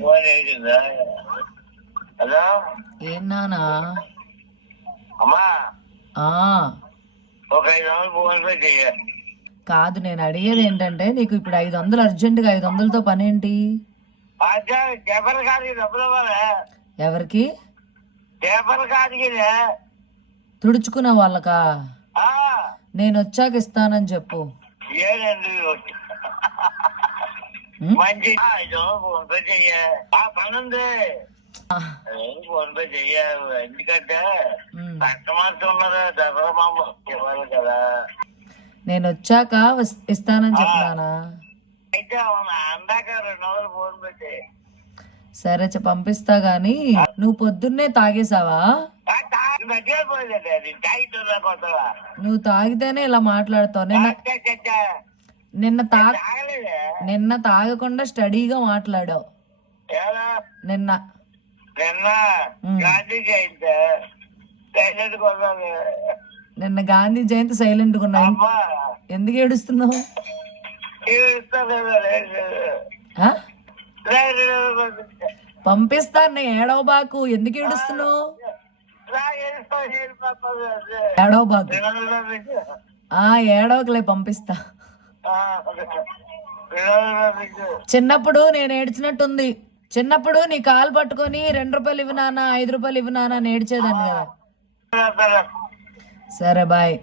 Phone వేసిందా? Hello ఏం నానా? అమ్మా ఆ ఒక 500 ఫోన్ పే చెయ్య. కాదు, నేను అడిగేది ఏంటంటే నీకు ఇప్పుడు 500 అర్జెంటుగా, 500తో పని ఏంటి? పేపర్ కాడికి డబ్బులు ఇవ్వాలి. ఎవరికి? పేపర్ కాడికి తుడుచుకునే వాళ్ళకా? నేను వచ్చాక ఇస్తానని చెప్పు. ఏడండి మంచి 500 ఫోన్ పే చెయ్య. పని ఉంది, ఫోన్ పే చెయ్య. ఎందుకంటే కస్టమర్స్ ఉన్నారు, దసరా మామ ఇవ్వాలి కదా. నేను వచ్చాక ఇస్తానని చెప్పినానా? అయితే అందాక 200 ఫోన్ పే చెయ్యి. సరే పంపిస్తా గాని నువ్వు పొద్దున్నే తాగేసావా? నువ్వు తాగితేనే ఇలా మాట్లాడతావు. నిన్న తాగకుండా స్టడీగా మాట్లాడావు. నిన్న నిన్న గాంధీ జయంతి సైలెంట్ గా ఉన్నావు. ఎందుకు ఏడుస్తున్నావు? పంపిస్తాను, ఏడవ బాకు. ఎందుకు ఏడుస్తున్నావు? ఏడవ బాకు. ఏడవకులే, పంపిస్తా. చిన్నప్పుడు నేను ఏడ్చినట్టుంది. చిన్నప్పుడు నీ కాలు పట్టుకొని 2 రూపాయలు ఇవ్వు నాన్న, 5 రూపాయలు ఇవ్వు నాన్న అని ఏడ్చేదాన్ని కదా. సరే బాయ్.